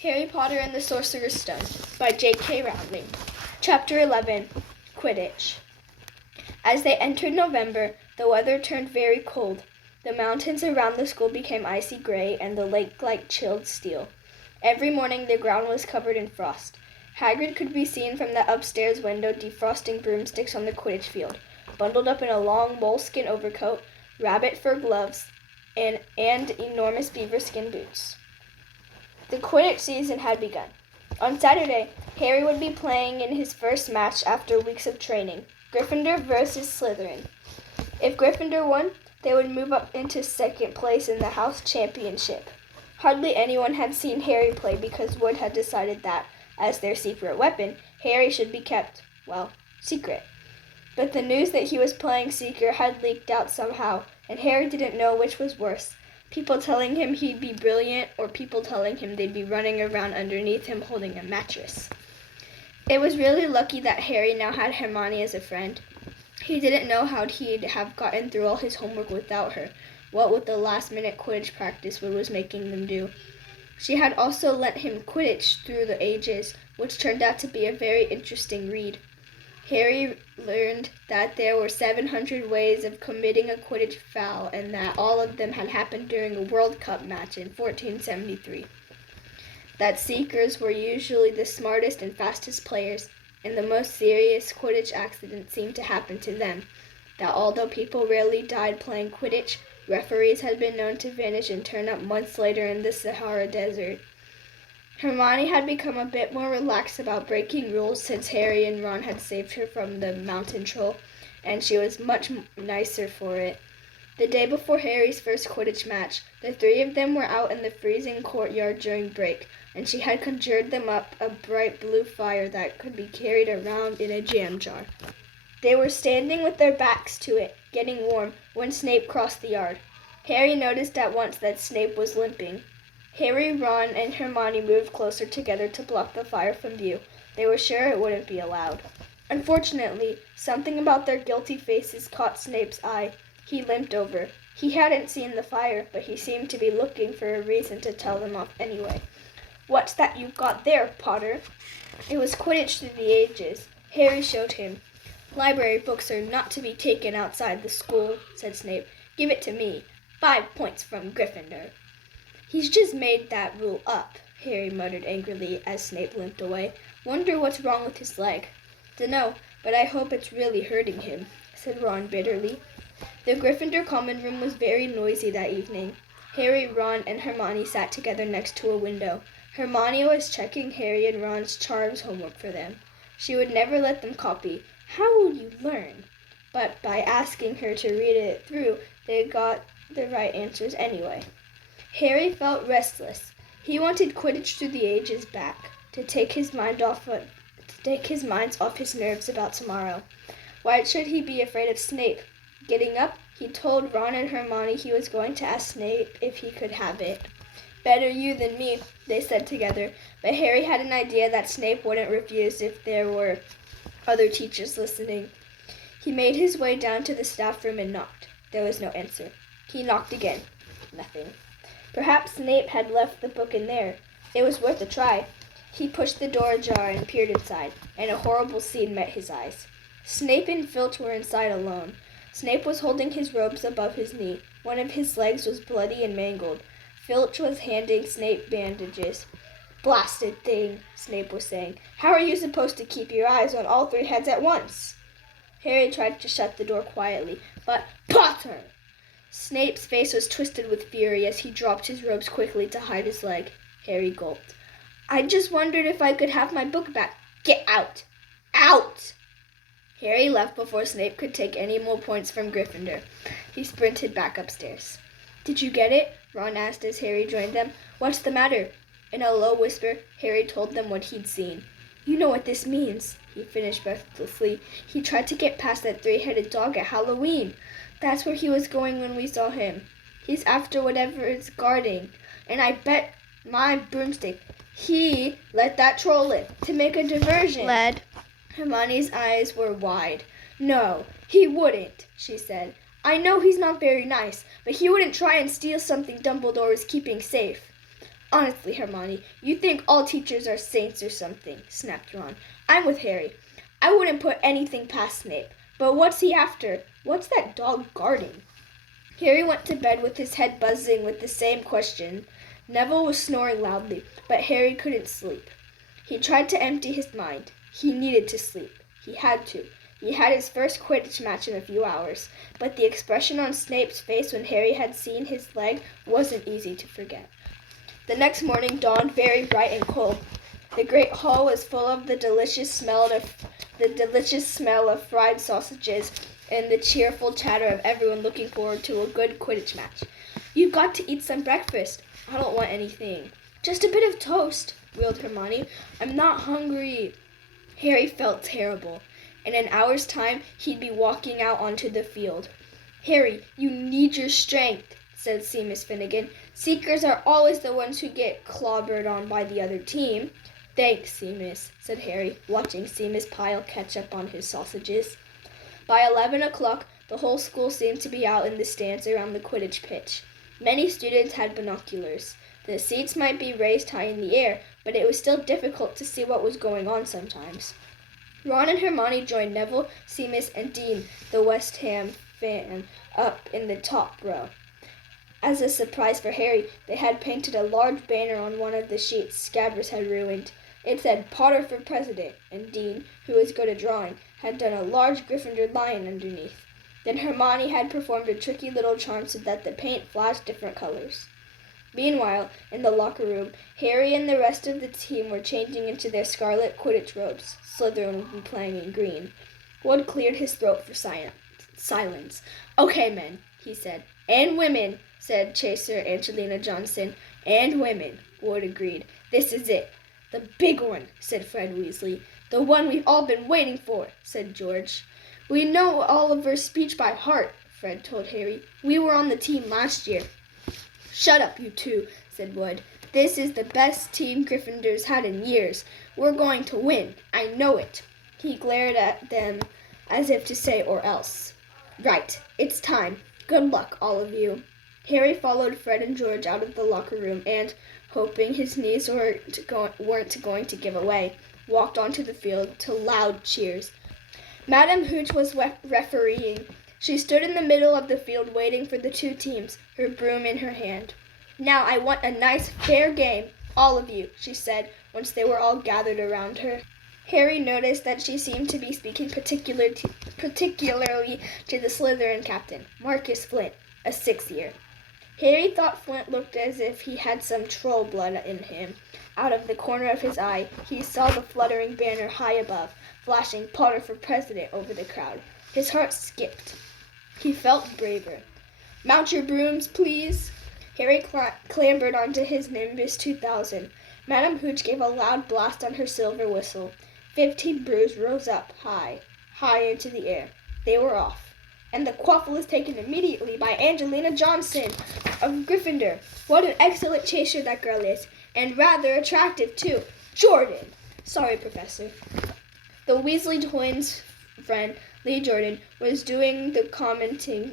Harry Potter and the Sorcerer's Stone by J.K. Rowling. Chapter 11, Quidditch. As they entered November, the weather turned very cold. The mountains around the school became icy gray and the lake like chilled steel. Every morning the ground was covered in frost. Hagrid could be seen from the upstairs window defrosting broomsticks on the Quidditch field, bundled up in a long moleskin overcoat, rabbit fur gloves, and enormous beaver skin boots. The Quidditch season had begun. On Saturday, Harry would be playing in his first match after weeks of training, Gryffindor versus Slytherin. If Gryffindor won, they would move up into second place in the house championship. Hardly anyone had seen Harry play because Wood had decided that, as their secret weapon, Harry should be kept, secret. But the news that he was playing Seeker had leaked out somehow, and Harry didn't know which was worse. People telling him he'd be brilliant, or people telling him they'd be running around underneath him holding a mattress. It was really lucky that Harry now had Hermione as a friend. He didn't know how he'd have gotten through all his homework without her, what with the last-minute Quidditch practice Wood was making them do. She had also lent him Quidditch Through the Ages, which turned out to be a very interesting read. Harry learned that there were 700 ways of committing a Quidditch foul and that all of them had happened during a World Cup match in 1473. That Seekers were usually the smartest and fastest players, and the most serious Quidditch accidents seemed to happen to them. That although people rarely died playing Quidditch, referees had been known to vanish and turn up months later in the Sahara Desert. Hermione had become a bit more relaxed about breaking rules since Harry and Ron had saved her from the mountain troll, and she was much nicer for it. The day before Harry's first Quidditch match, the three of them were out in the freezing courtyard during break, and she had conjured them up a bright blue fire that could be carried around in a jam jar. They were standing with their backs to it, getting warm, when Snape crossed the yard. Harry noticed at once that Snape was limping. Harry, Ron, and Hermione moved closer together to block the fire from view. They were sure it wouldn't be allowed. Unfortunately, something about their guilty faces caught Snape's eye. He limped over. He hadn't seen the fire, but he seemed to be looking for a reason to tell them off anyway. "What's that you've got there, Potter?" It was Quidditch Through the Ages. Harry showed him. "Library books are not to be taken outside the school," said Snape. "Give it to me. 5 points from Gryffindor." "He's just made that rule up," Harry muttered angrily as Snape limped away. "Wonder what's wrong with his leg." "Dunno, but I hope it's really hurting him," said Ron bitterly. The Gryffindor common room was very noisy that evening. Harry, Ron, and Hermione sat together next to a window. Hermione was checking Harry and Ron's charms homework for them. She would never let them copy. How will you learn? But by asking her to read it through, they got the right answers anyway. Harry felt restless. He wanted Quidditch Through the Ages back, to take his mind off his nerves about tomorrow. Why should he be afraid of Snape? Getting up, he told Ron and Hermione he was going to ask Snape if he could have it. "Better you than me," they said together, but Harry had an idea that Snape wouldn't refuse if there were other teachers listening. He made his way down to the staff room and knocked. There was no answer. He knocked again. Nothing. Perhaps Snape had left the book in there. It was worth a try. He pushed the door ajar and peered inside, and a horrible scene met his eyes. Snape and Filch were inside alone. Snape was holding his robes above his knee. One of his legs was bloody and mangled. Filch was handing Snape bandages. "Blasted thing," Snape was saying. "How are you supposed to keep your eyes on all 3 heads at once?" Harry tried to shut the door quietly, but Potter! Snape's face was twisted with fury as he dropped his robes quickly to hide his leg. Harry gulped. "I just wondered if I could have my book back." "Get out! Out!" Harry left before Snape could take any more points from Gryffindor. He sprinted back upstairs. "Did you get it?" Ron asked as Harry joined them. "What's the matter?" In a low whisper, Harry told them what he'd seen. "You know what this means," he finished breathlessly. "He tried to get past that 3-headed dog at Halloween. That's where he was going when we saw him. He's after whatever is guarding. And I bet my broomstick he let that troll in to make a diversion." Hermione's eyes were wide. "No, he wouldn't," she said. "I know he's not very nice, but he wouldn't try and steal something Dumbledore is keeping safe." Honestly, Hermione, you think all teachers are saints or something, snapped Ron. I'm with Harry. I wouldn't put anything past Snape. But what's he after? What's that dog guarding? Harry went to bed with his head buzzing with the same question. Neville was snoring loudly, but Harry couldn't sleep. He tried to empty his mind. He needed to sleep. He had to. He had his first Quidditch match in a few hours, but the expression on Snape's face when Harry had seen his leg wasn't easy to forget. The next morning dawned very bright and cold. The great hall was full of the delicious smell of fried sausages and the cheerful chatter of everyone looking forward to a good Quidditch match. You've got to eat some breakfast. I don't want anything. Just a bit of toast, wailed Hermione. I'm not hungry. Harry felt terrible. In an hour's time, he'd be walking out onto the field. Harry, you need your strength, said Seamus Finnegan. Seekers are always the ones who get clobbered on by the other team. Thanks, Seamus, said Harry, watching Seamus pile ketchup on his sausages. By 11 o'clock, the whole school seemed to be out in the stands around the Quidditch pitch. Many students had binoculars. The seats might be raised high in the air, but it was still difficult to see what was going on sometimes. Ron and Hermione joined Neville, Seamus, and Dean, the West Ham fan, up in the top row. As a surprise for Harry, they had painted a large banner on one of the sheets Scabbers had ruined. It said Potter for President, and Dean, who was good at drawing, had done a large Gryffindor lion underneath. Then Hermione had performed a tricky little charm so that the paint flashed different colors. Meanwhile, in the locker room, Harry and the rest of the team were changing into their scarlet Quidditch robes. Slytherin would be playing in green. Wood cleared his throat for silence. Okay, men, he said. And women, said Chaser Angelina Johnson. And women, Wood agreed. This is it. The big one, said Fred Weasley. The one we've all been waiting for, said George. We know Oliver's speech by heart, Fred told Harry. We were on the team last year. Shut up, you two, said Wood. This is the best team Gryffindor's had in years. We're going to win. I know it. He glared at them as if to say, or else. Right, it's time. Good luck, all of you. Harry followed Fred and George out of the locker room and, hoping his knees weren't going to give away, walked onto the field to loud cheers. Madame Hooch was refereeing. She stood in the middle of the field waiting for the two teams, her broom in her hand. Now I want a nice, fair game, all of you, she said, once they were all gathered around her. Harry noticed that she seemed to be speaking particularly to the Slytherin captain, Marcus Flint, a 6th-year. Harry thought Flint looked as if he had some troll blood in him. Out of the corner of his eye, he saw the fluttering banner high above, flashing Potter for President over the crowd. His heart skipped. He felt braver. Mount your brooms, please. Harry clambered onto his Nimbus 2000. Madame Hooch gave a loud blast on her silver whistle. 15 brews rose up, high into the air. They were off. And the quaffle is taken immediately by Angelina Johnson of Gryffindor. What an excellent chaser that girl is, and rather attractive, too. Jordan! Sorry, Professor. The Weasley twins' friend, Lee Jordan, was doing the commentary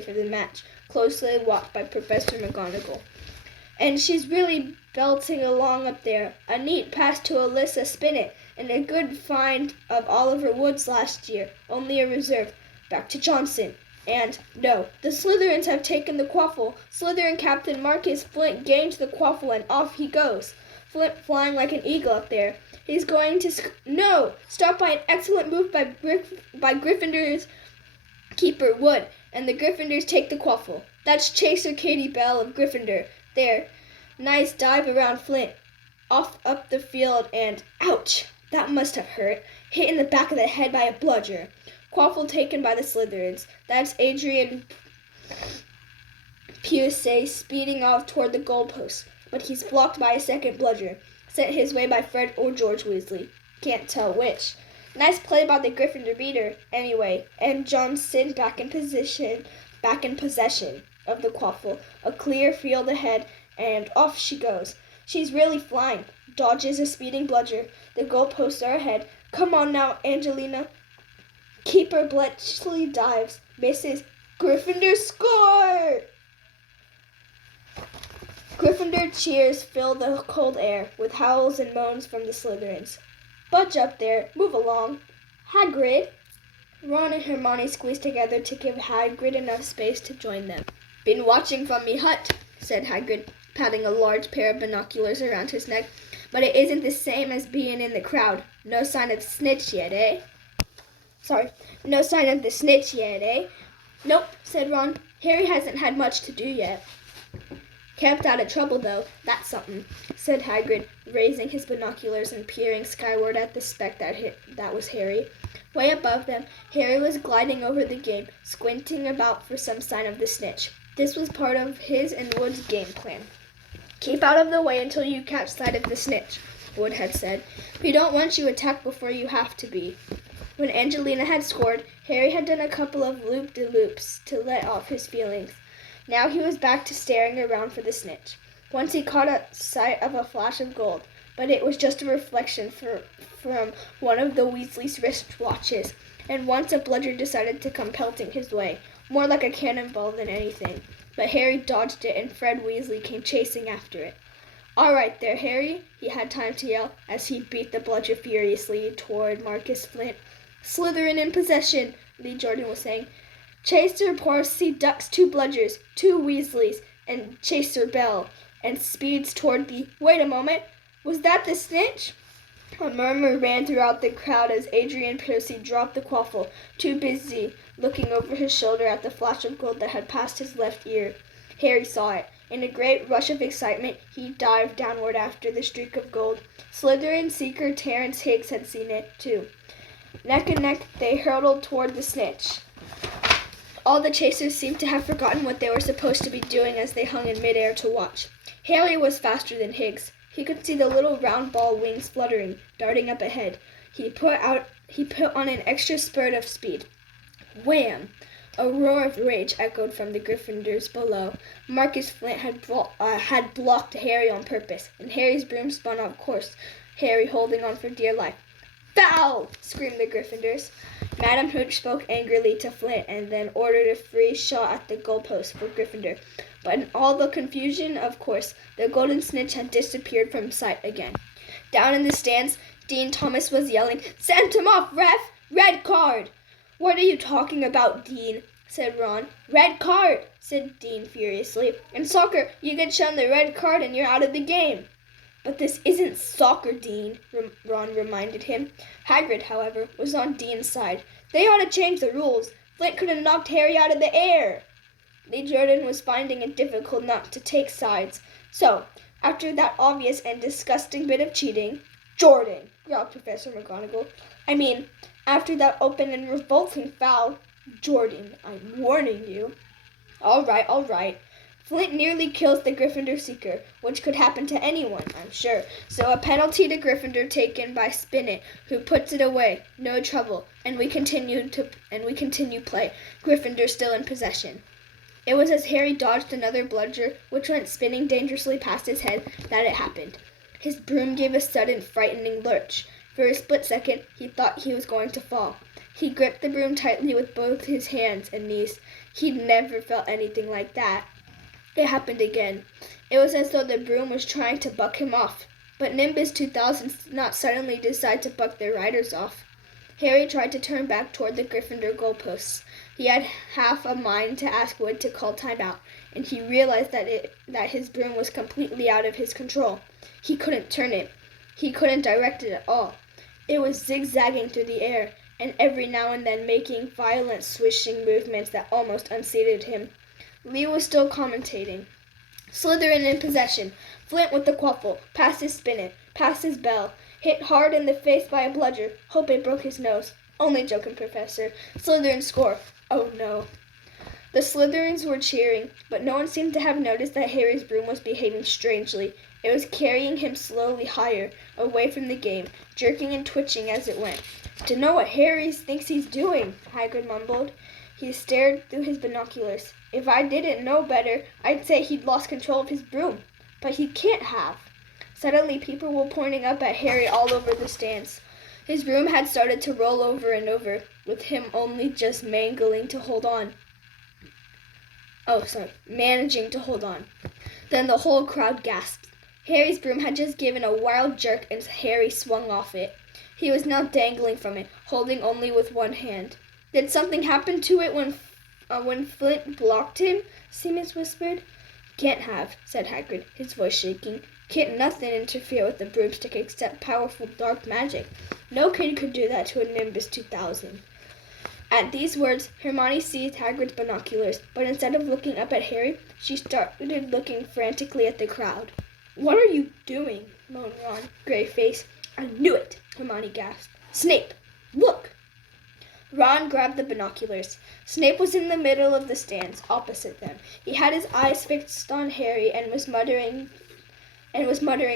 for the match, closely watched by Professor McGonagall. And she's really belting along up there. A neat pass to Alyssa Spinnet, and a good find of Oliver Woods last year, only a reserve. Back to Johnson. And, no, the Slytherins have taken the quaffle. Slytherin Captain Marcus Flint gained the quaffle, and off he goes. Flint flying like an eagle up there. He's going to... No! Stopped by an excellent move by Gryffindor's keeper, Wood, and the Gryffindors take the quaffle. That's Chaser Katie Bell of Gryffindor. There. Nice dive around Flint. Off up the field, and... Ouch! That must have hurt. Hit in the back of the head by a bludger. Quaffle taken by the Slytherins. That's Adrian Pusey speeding off toward the goalpost, but he's blocked by a second bludger, sent his way by Fred or George Weasley. Can't tell which. Nice play by the Gryffindor beater, anyway, and Johnson back in possession of the quaffle. A clear field ahead, and off she goes. She's really flying. Dodges a speeding bludger. The goalposts are ahead. Come on now, Angelina. Keeper Bletchley dives, misses. Gryffindor score! Gryffindor cheers fill the cold air with howls and moans from the Slytherins. Budge up there, move along. Hagrid! Ron and Hermione squeezed together to give Hagrid enough space to join them. Been watching from me hut, said Hagrid, patting a large pair of binoculars around his neck. But it isn't the same as being in the crowd. No sign of the snitch yet, eh? No sign of the snitch yet, eh? Nope, said Ron. Harry hasn't had much to do yet. Kept out of trouble, though. That's something, said Hagrid, raising his binoculars and peering skyward at the speck that was Harry. Way above them, Harry was gliding over the game, squinting about for some sign of the snitch. This was part of his and Wood's game plan. Keep out of the way until you catch sight of the snitch, Wood had said. We don't want you attacked before you have to be. When Angelina had scored, Harry had done a couple of loop-de-loops to let off his feelings. Now he was back to staring around for the snitch. Once he caught a sight of a flash of gold, but it was just a reflection from one of the Weasleys' wristwatches, and once a bludger decided to come pelting his way, more like a cannonball than anything. But Harry dodged it, and Fred Weasley came chasing after it. All right there, Harry, he had time to yell as he beat the bludger furiously toward Marcus Flint. Slytherin in possession, Lee Jordan was saying. Chaser Percy ducks 2 bludgers, 2 Weasleys, and Chaser Bell, and speeds toward the... Wait a moment, was that the snitch? A murmur ran throughout the crowd as Adrian Percy dropped the quaffle, too busy looking over his shoulder at the flash of gold that had passed his left ear. Harry saw it. In a great rush of excitement, he dived downward after the streak of gold. Slytherin seeker Terence Higgs had seen it, too. Neck and neck, they hurtled toward the snitch. All the chasers seemed to have forgotten what they were supposed to be doing as they hung in midair to watch. Harry was faster than Higgs. He could see the little round ball wings fluttering, darting up ahead. He put on an extra spurt of speed. Wham! A roar of rage echoed from the Gryffindors below. Marcus Flint had blocked Harry on purpose, and Harry's broom spun off course, Harry holding on for dear life. Foul! Screamed the Gryffindors. Madam Hooch spoke angrily to Flint and then ordered a free shot at the goalpost for Gryffindor. But in all the confusion, of course, the golden snitch had disappeared from sight again. Down in the stands, Dean Thomas was yelling, "Send him off, ref! Red card!" "What are you talking about, Dean?" said Ron. "Red card," said Dean furiously. "In soccer, you get shown the red card and you're out of the game." "But this isn't soccer, Dean," Ron reminded him. Hagrid, however, was on Dean's side. "They ought to change the rules. Flint could have knocked Harry out of the air." Lee Jordan was finding it difficult not to take sides. "So, after that obvious and disgusting bit of cheating—" "Jordan," growled Professor McGonagall. "I mean, after that open and revolting foul—" "Jordan, I'm warning you." All right. Flint nearly kills the Gryffindor Seeker, which could happen to anyone, I'm sure. So a penalty to Gryffindor taken by Spinet, who puts it away. No trouble. And we continue play. Gryffindor still in possession." It was as Harry dodged another bludger, which went spinning dangerously past his head, that it happened. His broom gave a sudden, frightening lurch. For a split second, he thought he was going to fall. He gripped the broom tightly with both his hands and knees. He'd never felt anything like that. It happened again. It was as though the broom was trying to buck him off. But Nimbus 2000 did not suddenly decide to buck their riders off. Harry tried to turn back toward the Gryffindor goalposts. He had half a mind to ask Wood to call timeout, and he realized that his broom was completely out of his control. He couldn't turn it. He couldn't direct it at all. It was zigzagging through the air, and every now and then making violent swishing movements that almost unseated him. Lee was still commentating. Slytherin in possession. Flint with the quaffle. Passes Spinet. Passes Bell. Hit hard in the face by a bludger. Hope it broke his nose. Only joking, Professor. Slytherin score. Oh no. The Slytherins were cheering, but no one seemed to have noticed that Harry's broom was behaving strangely. It was carrying him slowly higher, away from the game, jerking and twitching as it went. "Dunno what Harry thinks he's doing," Hagrid mumbled. He stared through his binoculars. "If I didn't know better, I'd say he'd lost control of his broom. But he can't have." Suddenly, people were pointing up at Harry all over the stands. His broom had started to roll over and over, with him only just managing to hold on. Then the whole crowd gasped. Harry's broom had just given a wild jerk and Harry swung off it. He was now dangling from it, holding only with one hand. Did something happen to it when Flint blocked him? Seamus whispered. Can't have, said Hagrid, his voice shaking. Can't nothing interfere with the broomstick except powerful dark magic. No kid could do that to a Nimbus 2000. At these words, Hermione seized Hagrid's binoculars, but instead of looking up at Harry, she started looking frantically at the crowd. What are you doing? Moaned Ron, grey-faced. I knew it, Hermione gasped. Snape, look! Ron grabbed the binoculars. Snape was in the middle of the stands, opposite them. He had his eyes fixed on Harry and was muttering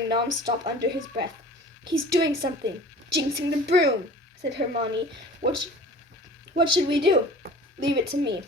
non-stop under his breath. He's doing something. Jinxing the broom, said Hermione. What should we do? Leave it to me.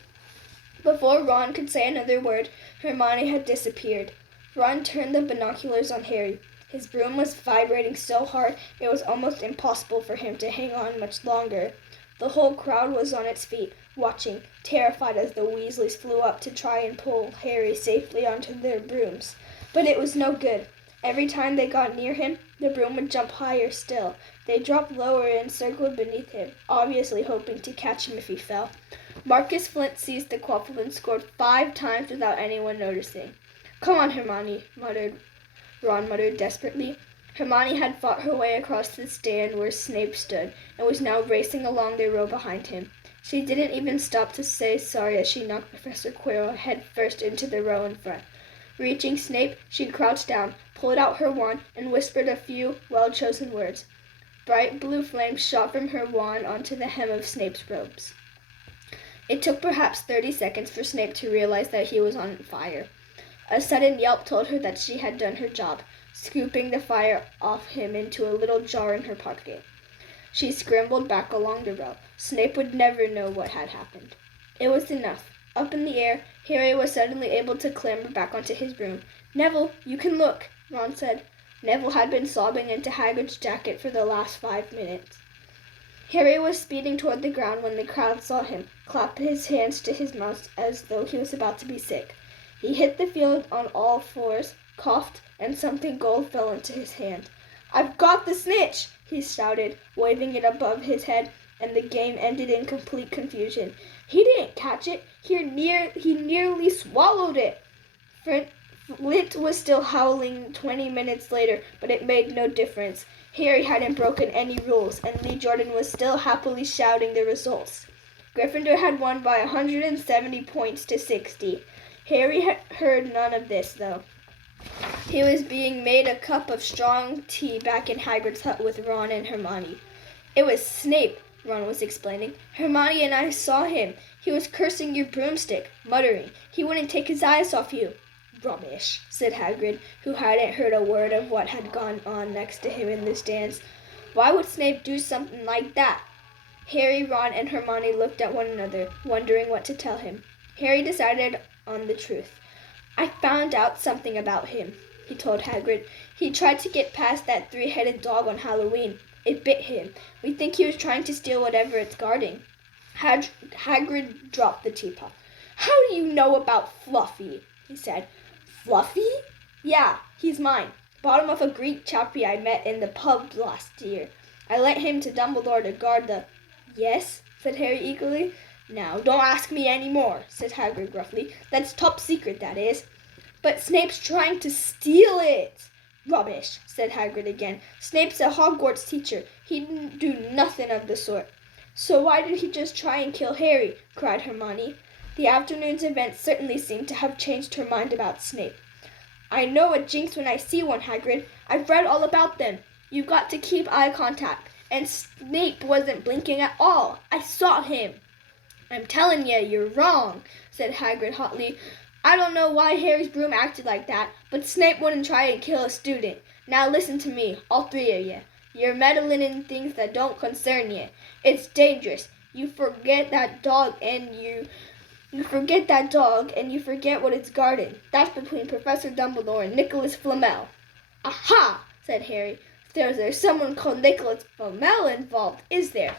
Before Ron could say another word, Hermione had disappeared. Ron turned the binoculars on Harry. His broom was vibrating so hard it was almost impossible for him to hang on much longer. The whole crowd was on its feet, watching, terrified as the Weasleys flew up to try and pull Harry safely onto their brooms. But it was no good. Every time they got near him, the broom would jump higher still. They dropped lower and circled beneath him, obviously hoping to catch him if he fell. Marcus Flint seized the quaffle and scored 5 times without anyone noticing. Come on, Hermione, Ron muttered desperately. Hermione had fought her way across the stand where Snape stood and was now racing along the row behind him. She didn't even stop to say sorry as she knocked Professor Quirrell head first into the row in front. Reaching Snape, she crouched down, pulled out her wand, and whispered a few well-chosen words. Bright blue flames shot from her wand onto the hem of Snape's robes. It took perhaps 30 seconds for Snape to realize that he was on fire. A sudden yelp told her that she had done her job, scooping the fire off him into a little jar in her pocket. She scrambled back along the row. Snape would never know what had happened. It was enough. Up in the air, Harry was suddenly able to clamber back onto his broom. Neville, you can look, Ron said. Neville had been sobbing into Hagrid's jacket for the last 5 minutes. Harry was speeding toward the ground when the crowd saw him, clap his hands to his mouth as though he was about to be sick. He hit the field on all fours, coughed, and something gold fell into his hand. I've got the snitch, he shouted, waving it above his head, and the game ended in complete confusion. He didn't catch it. He nearly swallowed it. Flint was still howling 20 minutes later, but it made no difference. Harry hadn't broken any rules, and Lee Jordan was still happily shouting the results. Gryffindor had won by 170 points to 60. Harry had heard none of this, though. He was being made a cup of strong tea back in Hagrid's hut with Ron and Hermione. It was Snape, Ron was explaining. Hermione and I saw him. He was cursing your broomstick, muttering. He wouldn't take his eyes off you. Rubbish, said Hagrid, who hadn't heard a word of what had gone on next to him in the stands. Why would Snape do something like that? Harry, Ron, and Hermione looked at one another, wondering what to tell him. Harry decided on the truth. I found out something about him, he told Hagrid. He tried to get past that 3-headed dog on Halloween. It bit him. We think he was trying to steal whatever it's guarding. Hagrid dropped the teapot. How do you know about Fluffy? He said. Fluffy? Yeah, he's mine. Bought him off a Greek chappie I met in the pub last year. I lent him to Dumbledore to guard the... Yes, said Harry eagerly. Now, don't ask me any more, said Hagrid gruffly. That's top secret, that is. But Snape's trying to steal it. Rubbish, said Hagrid again. Snape's a Hogwarts teacher. He didn't do nothing of the sort. So why did he just try and kill Harry? Cried Hermione. The afternoon's events certainly seemed to have changed her mind about Snape. I know a jinx when I see one, Hagrid. I've read all about them. You've got to keep eye contact. And Snape wasn't blinking at all. I saw him. I'm telling you, you're wrong, said Hagrid hotly. I don't know why Harry's broom acted like that, but Snape wouldn't try and kill a student. Now listen to me, all 3 of you. You're meddling in things that don't concern you. It's dangerous. You forget that dog and you forget what it's guarding. That's between Professor Dumbledore and Nicholas Flamel. Aha, said Harry. There's someone called Nicholas Flamel involved, is there?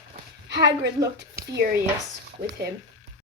Hagrid looked furious with him.